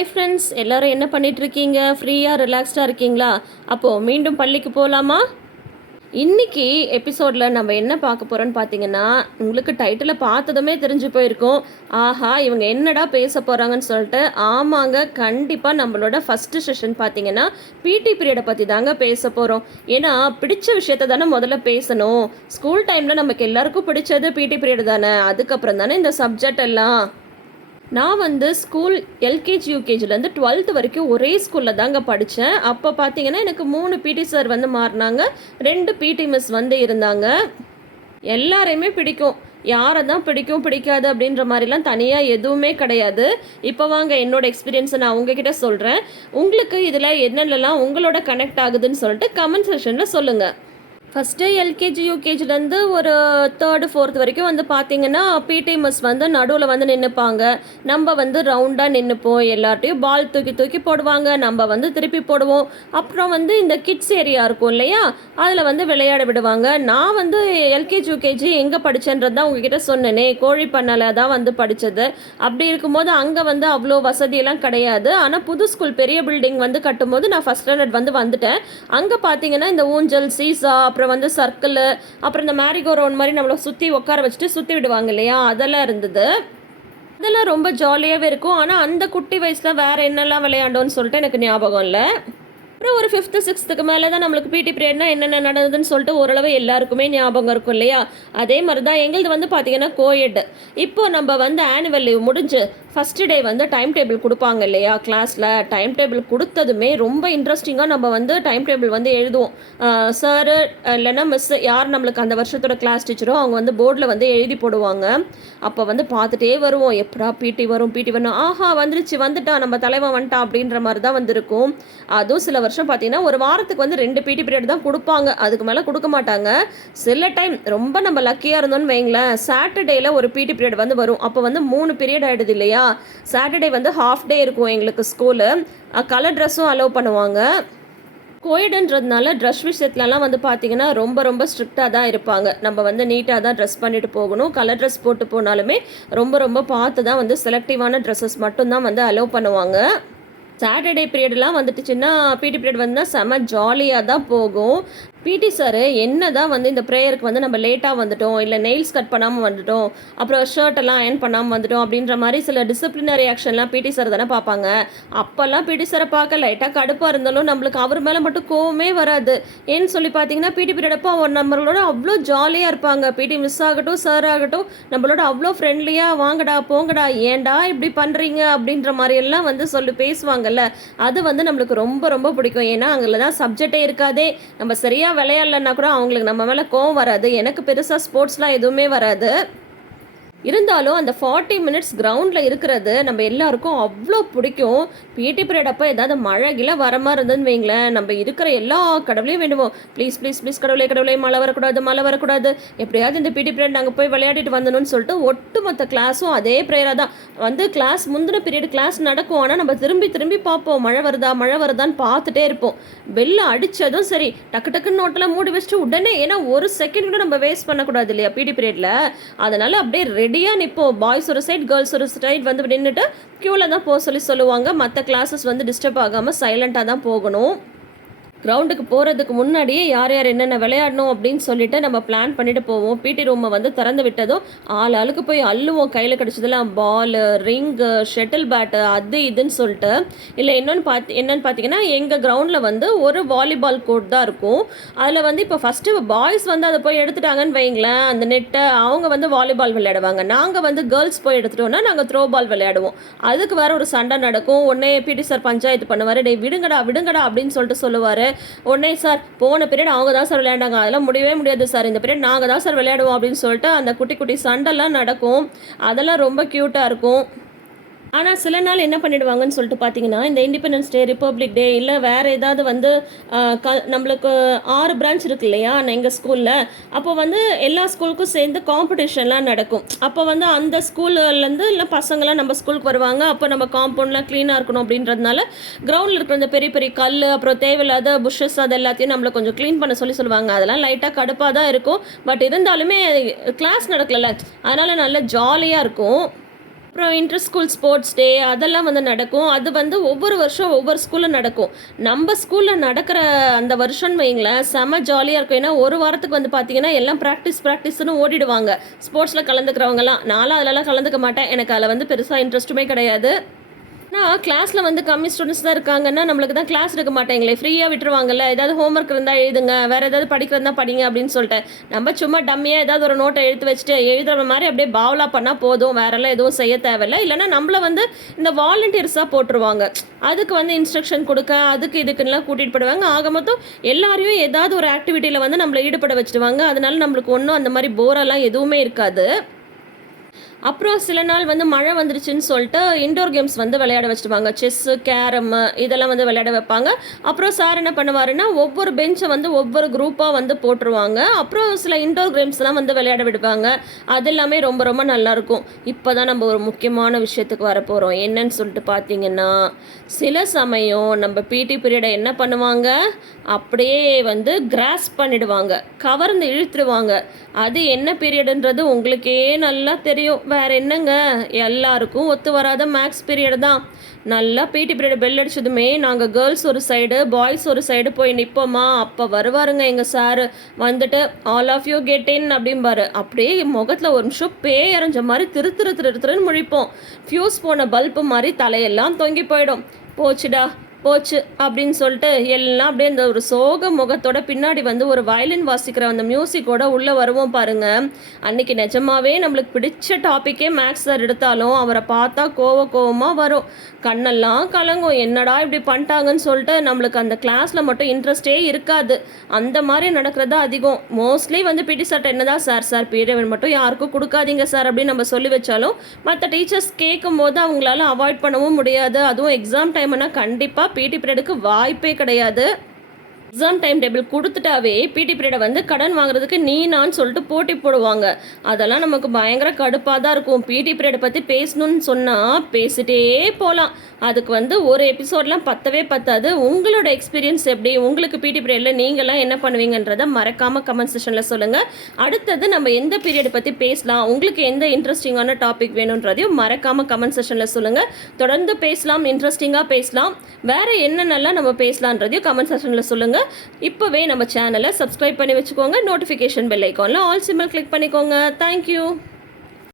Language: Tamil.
ஹாய் ஃப்ரெண்ட்ஸ் எல்லோரும் என்ன பண்ணிகிட்ருக்கீங்க ஃப்ரீயாக ரிலாக்ஸ்டாக இருக்கீங்களா? அப்போது மீண்டும் பள்ளிக்கு போகலாமா இன்னைக்கு எபிசோடில் நம்ம என்ன பார்க்க போகிறோன்னு பார்த்தீங்கன்னா உங்களுக்கு டைட்டில் பார்த்ததுமே தெரிஞ்சு போயிருக்கோம். ஆஹா இவங்க என்னடா பேச போகிறாங்கன்னு சொல்லிட்டு ஆமாங்க கண்டிப்பாக நம்மளோட ஃபஸ்ட்டு செஷன் பார்த்தீங்கன்னா பிடி பீரியடை பற்றி தாங்க பேச போகிறோம் ஏன்னா பிடிச்ச விஷயத்த தானே முதல்ல பேசணும். ஸ்கூல் டைமில் நமக்கு எல்லாருக்கும் பிடிச்சது பிடி பீரியட் தானே. அதுக்கப்புறம் தானே இந்த சப்ஜெக்ட் எல்லாம். நான் வந்து ஸ்கூல் எல்கேஜி யூகேஜிலேருந்து டுவெல்த்து வரைக்கும் ஒரே ஸ்கூலில் தாங்க படித்தேன் அப்போ பார்த்தீங்கன்னா எனக்கு மூணு பிடி சார் வந்து மாறினாங்க. ரெண்டு பிடி மிஸ் வந்து இருந்தாங்க. எல்லாரையுமே பிடிக்கும். யாரை தான் பிடிக்கும் பிடிக்காது அப்படின்ற மாதிரிலாம் தனியாக எதுவுமே கிடையாது. இப்போ வாங்க என்னோட எக்ஸ்பீரியன்ஸை நான் உங்ககிட்ட சொல்கிறேன் உங்களுக்கு இதில் என்னென்னலாம் உங்களோட கனெக்ட் ஆகுதுன்னு சொல்லிட்டு கமெண்ட் செஷனில் சொல்லுங்கள் ஃபஸ்ட்டு எல்கேஜி யூகேஜிலேருந்து ஒரு தேர்டு ஃபோர்த் வரைக்கும் வந்து பார்த்தீங்கன்னா பிடி மிஸ் வந்து நடுவில் வந்து நின்றுப்பாங்க நம்ம வந்து ரவுண்டாக நின்றுப்போம் எல்லார்ட்டையும் பால் தூக்கி தூக்கி போடுவாங்க. நம்ம வந்து திருப்பி போடுவோம். அப்புறம் வந்து இந்த கிட்ஸ் ஏரியா இருக்கும் இல்லையா? அதில் வந்து விளையாட விடுவாங்க. நான் வந்து எல்கேஜி யூகேஜி எங்கே படித்தேன்றது தான் உங்ககிட்ட சொன்னேனே. கோழி பண்ணலை தான் வந்து படித்தது அப்படி இருக்கும்போது அங்கே வந்து அவ்வளோ வசதியெல்லாம் கிடையாது. ஆனால் புது ஸ்கூல் பெரிய பில்டிங் வந்து கட்டும்போது நான் ஃபஸ்ட் ஸ்டாண்டர்ட் வந்து வந்துட்டேன். அங்கே பார்த்தீங்கன்னா இந்த ஊஞ்சல் சீசா அப்புறம் வந்து சர்க்கிள் அப்புறம் இந்த மேரிகோ ரவுண்ட் மாதிரி நம்மளை சுற்றி உட்கார வச்சுட்டு சுற்றி விடுவாங்க இல்லையா? அதெல்லாம் இருந்தது. அதெல்லாம் ரொம்ப ஜாலியாகவே இருக்கும். ஆனால் அந்த குட்டி வயசில் வேறு என்னெல்லாம் விளையாண்டோன்னு சொல்லிட்டு எனக்கு ஞாபகம் இல்லை. அப்புறம் ஒரு ஃபிஃப்த்து சிக்ஸ்த்துக்கு மேலே தான் நம்மளுக்கு பிடி பீரியட்னா என்னென்ன நடந்ததுன்னு சொல்லிட்டு ஓரளவு எல்லாருக்குமே ஞாபகம் இருக்கும் இல்லையா? அதே மாதிரி தான் எங்களுது வந்து பார்த்தீங்கன்னா கோயட் இப்போ நம்ம வந்து ஆனுவல் லீவ் முடிஞ்சு ஃபஸ்ட்டு டே வந்து டைம் டேபிள் கொடுப்பாங்க இல்லையா? கிளாஸில் டைம் டேபிள் கொடுத்ததுமே ரொம்ப இன்ட்ரெஸ்டிங்காக நம்ம வந்து டைம் டேபிள் வந்து எழுதுவோம். சாரு இல்லைன்னா மிஸ் யார் நம்மளுக்கு அந்த வருஷத்தோட கிளாஸ் டீச்சரோ அவங்க வந்து போர்டில் வந்து எழுதி போடுவாங்க. அப்போ வந்து பார்த்துட்டே வருவோம். எப்படா பிடி வரும் பிடி வரும். ஆஹா வந்துருச்சு வந்துட்டா நம்ம தலைவன் வந்துட்டான் அப்படின்ற மாதிரி தான் வந்திருக்கும். அதுவும் சில வருஷம் பார்த்தீங்கன்னா ஒரு வாரத்துக்கு வந்து ரெண்டு பிடி பீரியட் தான் கொடுப்பாங்க. அதுக்கு மேலே கொடுக்க மாட்டாங்க. சில டைம் ரொம்ப நம்ம லக்கியாக இருந்தோம்னு வைங்களேன் சாட்டர்டேயில் ஒரு பிடி பீரியட் வந்து வரும். அப்போ வந்து மூணு பீரியட் ஆகிடுது இல்லையா? சாட்டர்டே வந்து ஹாஃப் டே இருக்கும் எங்களுக்கு ஸ்கூலு கலர் ட்ரெஸ்ஸும் அலோவ் பண்ணுவாங்க. கோயிடுன்றதுனால ட்ரெஸ் விஷயத்துலலாம் வந்து பார்த்திங்கன்னா ரொம்ப ரொம்ப ஸ்ட்ரிக்டாக தான் இருப்பாங்க. நம்ம வந்து நீட்டாக தான் ட்ரெஸ் பண்ணிட்டு போகணும். கலர் ட்ரெஸ் போட்டு போனாலுமே ரொம்ப ரொம்ப பார்த்து தான் வந்து செலக்டிவான ட்ரெஸ்ஸஸ் மட்டும்தான் வந்து அலோவ் பண்ணுவாங்க. சாட்டர்டே பீரியட்லாம் வந்துட்டுச்சுன்னா பிடி பீரியட் வந்தால் செம ஜாலியாக தான் போகும். பிடி சார் என்ன தான் வந்து இந்த ப்ரேயருக்கு வந்து நம்ம லேட்டாக வந்துட்டோம் இல்லை நெயில்ஸ் கட் பண்ணாமல் வந்துட்டோம் அப்புறம் ஷர்ட் எல்லாம் அயன் பண்ணாமல் வந்துட்டோம் அப்படின்ற மாதிரி சில டிசிப்ளினரி ஆக்ஷன்லாம் பிடி சார் தானே பார்ப்பாங்க. அப்போல்லாம் பிடி சாரை பார்க்க லைட்டாக கடுப்பாக இருந்தாலும் நம்மளுக்கு அவர் மேலே மட்டும் கோவமே வராது. ஏன்னு சொல்லி பார்த்தீங்கன்னா பிடி பீரியட் அப்போ அவர் நம்மளோட அவ்வளோ ஜாலியாக இருப்பாங்க. பிடி மிஸ் ஆகட்டும் சார் ஆகட்டும் நம்மளோட அவ்வளோ ஃப்ரெண்ட்லியாக வாங்கடா போங்கடா ஏன்டா இப்படி பண்ணுறீங்க அப்படின்ற மாதிரி எல்லாம் வந்து சொல்லி பேசுவாங்கல்ல. அது வந்து நம்மளுக்கு ரொம்ப ரொம்ப பிடிக்கும். ஏன்னா அங்கே தான் சப்ஜெக்டே இருக்காதே. நம்ம சரியாக விளையாடலன்னா கூட அவங்களுக்கு நம்ம மேலே கோவம் வராது. எனக்கு பெருசாக ஸ்போர்ட்ஸ்லாம் எதுவுமே வராது. இருந்தாலும் அந்த ஃபார்ட்டி மினிட்ஸ் கிரவுண்டில் இருக்கிறது நம்ம எல்லாருக்கும் அவ்வளோ பிடிக்கும். பிடி பீரியட் அப்போ ஏதாவது மழை கில வர மாதிரி இருந்ததுன்னு வைங்களேன் நம்ம இருக்கிற எல்லா கடவுளையும் வேண்டுவோம். ப்ளீஸ் ப்ளீஸ் ப்ளீஸ் கடவுளே கடவுளே மழை வரக்கூடாது மழை வரக்கூடாது. எப்படியாவது இந்த பிடி பீரியட் நாங்கள் போய் விளையாடிட்டு வந்தணும்னு சொல்லிட்டு ஒட்டுமொத்த கிளாஸும் அதே ப்ரேயராக தான். வந்து கிளாஸ் முந்தின பீரியட் கிளாஸ் நடக்கும். ஆனால் நம்ம திரும்பி திரும்பி பார்ப்போம். மழை வருதா மழை வருதான்னு பார்த்துட்டே இருப்போம். பெல்ல அடித்ததும் சரி. டக்கு டக்குன்னு நோட்டெல்லாம் மூடி வச்சுட்டு உடனே ஏன்னா ஒரு செகண்ட் கூட நம்ம வேஸ்ட் பண்ணக்கூடாது இல்லையா பிடி பீரியடில் அதனால் அப்படியே ரெடியாக நிற்போம் பாய்ஸ் ஒரு சைட் கேர்ள்ஸ் ஒரு சைட் வந்து நின்றுட்டு க்யூவில் தான் போக சொல்லி சொல்லுவாங்க. மற்ற கிளாஸஸ் வந்து டிஸ்டர்ப் ஆகாமல் சைலண்ட்டாக தான் போகணும். கிரவுண்டுக்கு போகிறதுக்கு முன்னாடியே யார் யார் என்னென்ன விளையாடணும் அப்படின்னு சொல்லிட்டு நம்ம பிளான் பண்ணிட்டு போவோம். பிடி ரூமை வந்து திறந்து விட்டதும் ஆள் ஆளுக்கு போய் அள்ளுவோம். கையில் கிடச்சதெல்லாம் பாலு ரிங்கு ஷட்டில் பேட்டு அது இதுன்னு சொல்லிட்டு. இல்லை இன்னொன்று பார்த்து என்னென்னு பார்த்தீங்கன்னா எங்கள் கிரவுண்டில் வந்து ஒரு வாலிபால் கோர்ட் தான் இருக்கும். அதில் வந்து இப்போ ஃபஸ்ட்டு பாய்ஸ் வந்து அதை போய் எடுத்துட்டாங்கன்னு வைங்களேன். அந்த நெட்டை அவங்க வந்து வாலிபால் விளையாடுவாங்க. நாங்கள் வந்து கேர்ள்ஸ் போய் எடுத்துட்டோம்னா நாங்கள் த்ரோ பால் விளையாடுவோம். அதுக்கு வேறு ஒரு சண்டை நடக்கும். உடனே பிடி சார் பஞ்சாயத்து பண்ணுவார். டே விடுங்கடா விடுங்கடா அப்படின்னு சொல்லிட்டு சொல்லுவார். உடனே சார் போன பீரியட் அவங்க தான் சார் விளையாண்டாங்க. அதெல்லாம் முடியவே முடியாது சார். இந்த பீரியட் நாங்கள் தான் சார் விளையாடுவோம் அப்படின்னு சொல்லிட்டு அந்த குட்டி குட்டி சண்டைலாம் நடக்கும். அதெல்லாம் ரொம்ப க்யூட்டாக இருக்கும். ஆனால் சில நாள் என்ன பண்ணிடுவாங்கன்னு சொல்லிட்டு பார்த்தீங்கன்னா இந்த இண்டிபெண்டன்ஸ் டே ரிப்பப்ளிக் டே இல்லை வேறு ஏதாவது வந்து க நம்மளுக்கு ஆறு பிரான்ச் இருக்கு இல்லையா எங்கள் ஸ்கூலில் அப்போ வந்து எல்லா ஸ்கூலுக்கும் சேர்ந்து காம்படிஷன்லாம் நடக்கும். அப்போ வந்து அந்த ஸ்கூல்லேருந்து இல்லை பசங்களாம் நம்ம ஸ்கூலுக்கு வருவாங்க அப்போ நம்ம காம்பவுண்ட்லாம் க்ளீனாக இருக்கணும் அப்படின்றதுனால கிரவுண்டில் இருக்கிற இந்த பெரிய பெரிய கல் அப்புறம் தேவையில்லாத புஷ்ஷஸ் அது எல்லாத்தையும் நம்மளை கொஞ்சம் க்ளீன் பண்ண சொல்லி சொல்லுவாங்க. அதெல்லாம் லைட்டாக கடுப்பாக தான் இருக்கும். பட் இருந்தாலுமே கிளாஸ் நடக்கல அதனால் நல்லா ஜாலியாக இருக்கும். அப்புறம் இன்டர் ஸ்கூல் ஸ்போர்ட்ஸ் டே அதெல்லாம் வந்து நடக்கும். அது வந்து ஒவ்வொரு வருஷம் ஒவ்வொரு ஸ்கூலில் நடக்கும். நம்ம ஸ்கூலில் நடக்கிற அந்த வருஷம் வைங்களேன் செம ஜாலியாக இருக்கும். ஏன்னா ஒரு வாரத்துக்கு வந்து பார்த்தீங்கன்னா எல்லாம் ப்ராக்டிஸ் ப்ராக்டிஸ்னு ஓடிடுவாங்க. ஸ்போர்ட்ஸில் கலந்துக்கிறவங்கலாம். நானும் அதிலலாம் கலந்துக்க மாட்டேன். எனக்கு அதில் வந்து பெருசாக இன்ட்ரெஸ்ட்டுமே கிடையாது. ஆனால் கிளாஸில் வந்து கம்மி ஸ்டூடெண்ட்ஸ் தான் இருக்காங்கன்னா நம்மளுக்கு தான் கிளாஸ் எடுக்க மாட்டேங்களே. ஃப்ரீயாக விட்டுருவாங்கல்ல? ஏதாவது ஹோம்ஒர்க் இருந்தால் எழுதுங்க. வேறு ஏதாவது படிக்கிறதா படிங்க அப்படின்னு சொல்லிட்டு. நம்ம சும்மா டம்மியாக ஏதாவது ஒரு நோட்டை எடுத்து வச்சுட்டு எழுதுகிற மாதிரி அப்படியே பாவலா பண்ணால் போதும். வேறெல்லாம் எதுவும் செய்ய தேவையில்ல. இல்லைன்னா நம்மளை வந்து இந்த வாலண்டியர்ஸாக போட்டுருவாங்க. அதுக்கு வந்து இன்ஸ்ட்ரக்ஷன் கொடுக்க அதுக்கு இதுக்குன்னெலாம் கூட்டிகிட்டு போடுவாங்க ஆக மொத்தம் எல்லாரையும் ஏதாவது ஒரு ஆக்டிவிட்டியில் வந்து நம்மளை ஈடுபட வச்சுடுவாங்க. அதனால நம்மளுக்கு ஒன்றும் அந்த மாதிரி போரெல்லாம் எதுவுமே இருக்காது. அப்புறம் சில நாள் வந்து மழை வந்துருச்சுன்னு சொல்லிட்டு இன்டோர் கேம்ஸ் வந்து விளையாட வச்சுருவாங்க. செஸ்ஸு கேரம் இதெல்லாம் வந்து விளையாட வைப்பாங்க. அப்புறம் சார் என்ன பண்ணுவாருன்னா ஒவ்வொரு பெஞ்சை வந்து ஒவ்வொரு குரூப்பாக வந்து போட்டுருவாங்க. அப்புறம் சில இன்டோர் கேம்ஸ்லாம் வந்து விளையாட விடுவாங்க. அது எல்லாமே ரொம்ப ரொம்ப நல்லாயிருக்கும் இப்போ தான் நம்ம ஒரு முக்கியமான விஷயத்துக்கு வரப்போகிறோம் என்னன்னு சொல்லிட்டு பார்த்தீங்கன்னா சில சமயம் நம்ம பிடி பீரியடை என்ன பண்ணுவாங்க? அப்படியே வந்து கிராஸ் பண்ணிடுவாங்க. கவர்ந்து இழுத்துருவாங்க. அது என்ன பீரியடுன்றது உங்களுக்கே நல்லா தெரியும். வேறு என்னங்க? எல்லாருக்கும் ஒத்து வராத மேக்ஸ் பீரியட் தான். நல்லா பிடி பீரியட் பெல் அடிச்சதுமே நாங்கள் கேர்ள்ஸ் ஒரு சைடு பாய்ஸ் ஒரு சைடு போய் நிற்போமா அப்போ வருவாருங்க எங்கள் சார் வந்துட்டு all of you get in அப்படிம்பாரு. அப்படியே முகத்தில் ஒரு நிமிஷம் பே இறஞ்ச மாதிரி திரு திரு திரு திருன்னு முழிப்போம். ஃப்யூஸ் போன பல்பு மாதிரி தலையெல்லாம் தொங்கி போயிடும். போச்சுடா. போச்சு அப்படின்னு சொல்லிட்டு எல்லாம் அப்படியே அந்த ஒரு சோக முகத்தோட பின்னாடி வந்து ஒரு வயலின் வாசிக்கிற அந்த மியூசிக்கோட உள்ளே வருவோம் பாருங்க. அன்னைக்கு நிஜமாவே நம்மளுக்கு பிடிச்ச டாப்பிக்கே மேக்ஸ் சார் எடுத்தாலும் அவரை பார்த்தா கோவ கோவமாக வரும். கண்ணெல்லாம் கலங்கும். என்னடா இப்படி பண்ணிட்டாங்கன்னு சொல்லிட்டு நம்மளுக்கு அந்த கிளாஸில் மட்டும் இன்ட்ரெஸ்டே இருக்காது. அந்த மாதிரி நடக்கிறது அதிகம். மோஸ்ட்லி வந்து பிடி சார்ட்ட என்னதான் சார் சார் பீரியட் மட்டும் யாருக்கும் கொடுக்காதீங்க சார் அப்படின்னு நம்ம சொல்லி வச்சாலும் மற்ற டீச்சர்ஸ் கேட்கும் போது அவங்களால அவாய்ட் பண்ணவும் முடியாது. அதுவும் எக்ஸாம் டைம்னா கண்டிப்பாக பிடி பீரியடுக்கு வாய்ப்பே கிடையாது. எக்ஸாம் டைம் டேபிள் கொடுத்துட்டாவே பிடி பீரியடை வந்து கடன் வாங்குறதுக்கு நீ நான் சொல்லிட்டு போட்டி போடுவாங்க. அதெல்லாம் நமக்கு பயங்கர கடுப்பாக தான் இருக்கும். பிடி பீரியடை பற்றி பேசணும்னு சொன்னால் பேசிட்டே போகலாம் அதுக்கு வந்து ஒரு எபிசோட்லாம் பத்தவே பத்தாது. உங்களோட எக்ஸ்பீரியன்ஸ் எப்படி? உங்களுக்கு பிடி பீரியடில் நீங்களாம் என்ன பண்ணுவீங்கன்றதை மறக்காமல் கமெண்ட் செஷனில் சொல்லுங்கள் அடுத்தது நம்ம எந்த பீரியட் பற்றி பேசலாம்? உங்களுக்கு எந்த இன்ட்ரெஸ்டிங்கான டாபிக் வேணுன்றதையும் மறக்காமல் கமெண்ட் செஷனில் சொல்லுங்கள் தொடர்ந்து பேசலாம் இன்ட்ரெஸ்டிங்காக பேசலாம். வேறு என்னென்னலாம் நம்ம பேசலான்றதையும் கமெண்ட் செஷனில் சொல்லுங்கள் இப்போவே நம்ம சேனலை சப்ஸ்கிரைப் பண்ணி வச்சுக்கோங்க. நோட்டிஃபிகேஷன் பெல் ஐக்கானில் ஆல் சிம்பிள் கிளிக் பண்ணிக்கோங்க. Thank you